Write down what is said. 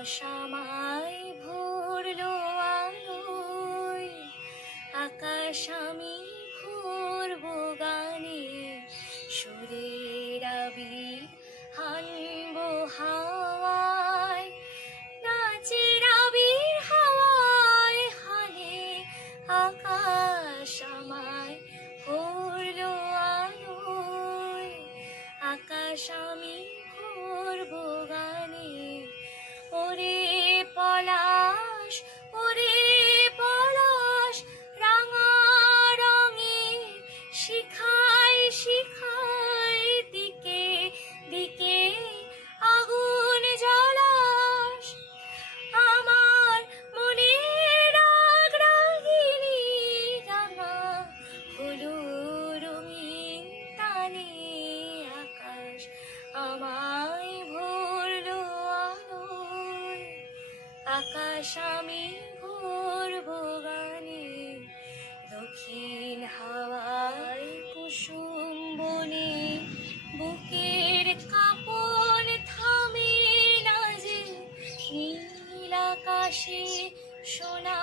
আকাশ আমায় ভরলো আলোয়, আকাশ আমি ভরবো গানে, সুরের আবির হানবো হাওয়ায়, নাচের আবির হাওয়ায় হানে। আকাশ আমায় ভরলো আলোয়, আকাশ আমি ভরবো গানে। ওরে পলাশ, ওরে পলাশ, রাঙা রঙের শিখায় শিখায় দিকে দিকে আগুন জ্বলাস। আমার মনের রাগ রাগিনী রাঙা হলো রঙিন তানে, আকাশ আমায় ভরলো আলোয়, আকাশ আমি ভরবো গানে। দক্ষিণ হাওয়ায় কুসুম বনে বুকের কাঁপন থামে না যে, নীল আকাশে সোনা